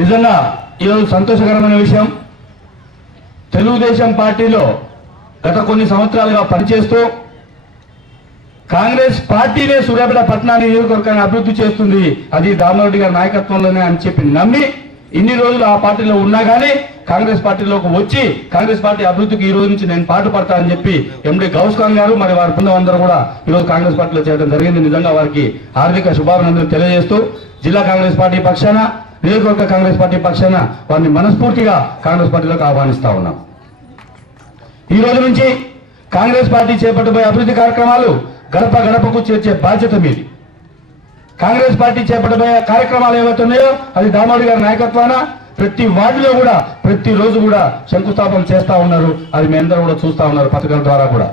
నిజంగా ఈరోజు సంతోషకరమైన విషయం. తెలుగుదేశం పార్టీలో గత కొన్ని సంవత్సరాలుగా పనిచేస్తూ కాంగ్రెస్ పార్టీనే సూర్యాపేట పట్టణాన్ని నియోజకవర్గాన్ని అభివృద్ధి చేస్తుంది. అది దామరెడ్డి గారి నాయకత్వంలోనే అని చెప్పి నమ్మి ఇన్ని రోజులు ఆ పార్టీలో ఉన్నా గానీ కాంగ్రెస్ పార్టీలోకి వచ్చి కాంగ్రెస్ పార్టీ అభివృద్ధికి ఈ రోజు నుంచి నేను పాటు పడతానని చెప్పి ఎండి గౌస్ ఖాన్ గారు మరి వారి బృందం అందరూ కూడా ఈ రోజు కాంగ్రెస్ పార్టీలో చేయడం జరిగింది. నిజంగా వారికి హార్దిక శుభాభినందనలు తెలియజేస్తూ జిల్లా కాంగ్రెస్ పార్టీ పక్షాన నియోజకవర్గ కాంగ్రెస్ పార్టీ పక్షాన వారిని మనస్ఫూర్తిగా కాంగ్రెస్ పార్టీలోకి ఆహ్వానిస్తా ఉన్నాం. ఈ రోజు నుంచి కాంగ్రెస్ పార్టీ చేపట్టబోయే అభివృద్ధి కార్యక్రమాలు గడప గడపకు చేర్చే బాధ్యత మీది. కాంగ్రెస్ పార్టీ చేపట్టబోయే కార్యక్రమాలు ఏవైతే ఉన్నాయో అది దామోడి గారి నాయకత్వాన ప్రతి వార్డులో కూడా ప్రతి రోజు కూడా శంకుస్థాపన చేస్తా ఉన్నారు. అది మీ అందరూ కూడా చూస్తా ఉన్నారు పథకాల ద్వారా కూడా.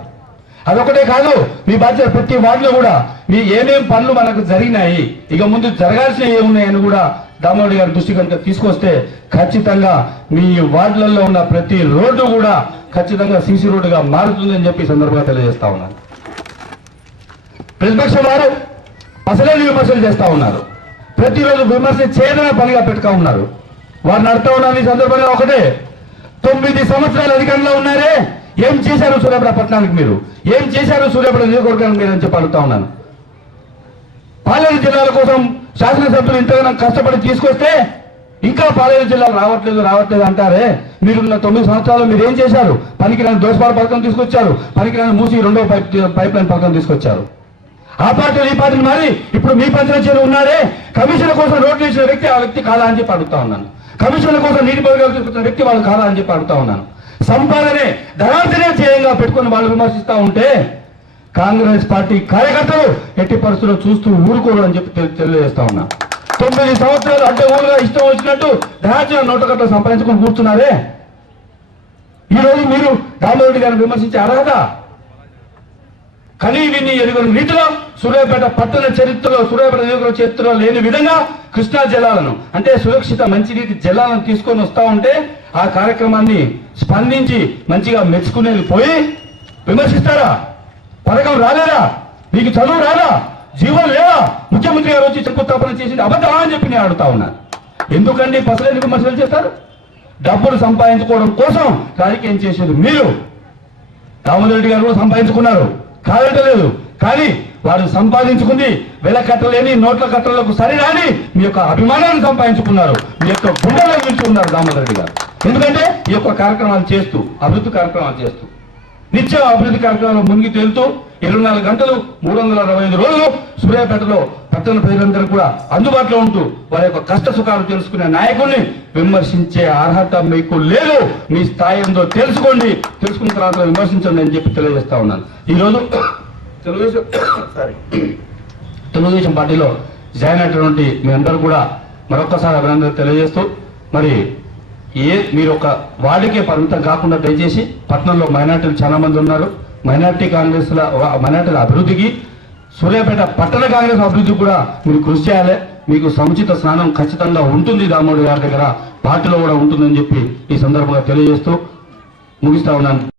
అదొకటే కాదు మీ బాధ్యత ప్రతి వార్డులో కూడా మీ ఏమేం పనులు మనకు జరిగినాయి ఇక ముందు జరగాల్సినవి ఏమున్నాయని కూడా దామోడి గారి దృష్టి కనుక తీసుకొస్తే ఖచ్చితంగా మీ వార్డులలో ఉన్న ప్రతి రోడ్డు కూడా ఖచ్చితంగా సీసీ రోడ్డుగా మారుతుందని చెప్పి సందర్భంగా తెలియజేస్తా ఉన్నాను. ప్రతిపక్షం వారు అసలేని విమర్శలు చేస్తా ఉన్నారు. ప్రతిరోజు విమర్శ చేయడమే పనిగా పెట్టుతా ఉన్నారు. వారిని అడుగుతా ఉన్నాను ఈ సందర్భంగా ఒకటే తొమ్మిది సంవత్సరాలు అధికారంలో ఉన్నారే ఏం చేశారు సూర్యాపేట పట్టణానికి మీరు? ఏం చేశారు సూర్యాపేట నియోజకవర్గానికి మీరు అని చెప్పి అడుగుతా ఉన్నాను. పాలేరు జిల్లాల కోసం శాసనసభ్యులు ఇంతగానో కష్టపడి తీసుకొస్తే ఇంకా పాలేరు జిల్లా రావట్లేదు రావట్లేదు అంటారే? మీరున్న తొమ్మిది సంవత్సరాలు మీరు ఏం చేశారు? పనికిరాని దోషపాల పథకం తీసుకొచ్చారు. పనికిరాని మూసి రెండో పైప్ పైప్ లైన్ పథకం తీసుకొచ్చారు. ఆ పార్టీలు ఈ పార్టీలు మారి? ఇప్పుడు మీ పంచాయతీలు ఉన్నారే? కమిషన్ కోసం రోడ్లు ఇచ్చిన వ్యక్తి ఆ వ్యక్తి కాదా అని చెప్పి అడుగుతా ఉన్నాను. కమిషన్ల కోసం నీటి పథకాలు తీసుకొచ్చిన వ్యక్తి వాళ్ళు కాదా అని చెప్పి అడుగుతా ఉన్నాను. సంపాదనే ధనార్థనే చేయంగా పెట్టుకొని వాళ్ళు విమర్శిస్తూ ఉంటే కాంగ్రెస్ పార్టీ కార్యకర్తలు ఎట్టి పరిస్థితుల్లో చూస్తూ ఊరుకోరు అని చెప్పి తెలియజేస్తా ఉన్నా. తొమ్మిది సంవత్సరాలు అడ్డ ఊరుగా ఇష్టం వచ్చినట్టు దాచిన నోట కట్ట సంపాదించుకొని కూర్చున్నారే? ఈ రోజు మీరు రామరెడ్డి గారిని విమర్శించే అర్హత? కనీ విని ఎరుగని రీతిలో సూర్యాపేట పట్టణ చరిత్రలో సూర్యాపేట నియోజకవర్గ చరిత్రలో లేని విధంగా కృష్ణా జలాలను అంటే సురక్షిత మంచినీటి జలాలను తీసుకొని వస్తా ఉంటే ఆ కార్యక్రమాన్ని స్పందించి మంచిగా మెచ్చుకునేది పోయి విమర్శిస్తారా? పథకం రాలేదా? నీకు చదువు రాదా? జీవం లేదా? ముఖ్యమంత్రి గారు వచ్చి శంకుస్థాపన చేసింది అబద్ధమా అని చెప్పి నేను అడుగుతా ఉన్నాను ఎందుకండి పసలేని మసలు చేస్తారు? డబ్బులు సంపాదించుకోవడం కోసం రాజకీయం చేసేది మీరు. రామరెడ్డి గారు కూడా సంపాదించుకున్నారు. కాదంటలేదు కానీ వారు సంపాదించుకుంది వెల కట్టలేని నోట్ల కట్టలకు సరిరాని మీ యొక్క అభిమానాన్ని సంపాదించుకున్నారు. మీ యొక్క గుండెలో నిల్చుకున్నారు దామోదర్ రెడ్డి గారు. ఎందుకంటే ఈ యొక్క కార్యక్రమాలు చేస్తూ అభివృద్ధి కార్యక్రమాలు చేస్తూ నిత్యం అభివృద్ధి కార్యక్రమాలు మునిగి తేలుతూ ఇరవై నాలుగు గంటలు మూడు వందల అరవై ఐదు రోజులు సూర్యాపేటలో పట్టణ ప్రజలందరూ కూడా అందుబాటులో ఉంటూ వారి యొక్క కష్ట సుఖాలు తెలుసుకునే నాయకుల్ని విమర్శించే అర్హత మీకు లేదు. మీ స్థాయి ఏందో తెలుసుకోండి. తెలుసుకున్న తర్వాత విమర్శించండి అని చెప్పి తెలియజేస్తా ఉన్నాను. ఈ రోజు తెలుగుదేశం సారీ తెలుగుదేశం పార్టీలో జాయిన్ అయినటువంటి మీ అందరూ కూడా మరొకసారి అభినందనలు తెలియజేస్తూ మరి ఏ మీరు ఒక వాళ్ళకే పరిమితం కాకుండా దయచేసి పట్టణంలో మైనార్టీలు చాలా మంది ఉన్నారు. మైనార్టీ కాంగ్రెస్ మైనార్టీల అభివృద్ధికి సూర్యాపేట పట్టణ కాంగ్రెస్ అభివృద్ధికి కూడా మీరు కృషి చేయాలి. మీకు సముచిత స్నానం ఖచ్చితంగా ఉంటుంది దామోడు గారి దగ్గర. పార్టీలో కూడా ఉంటుందని చెప్పి ఈ సందర్భంగా తెలియజేస్తూ ముగిస్తా ఉన్నాను.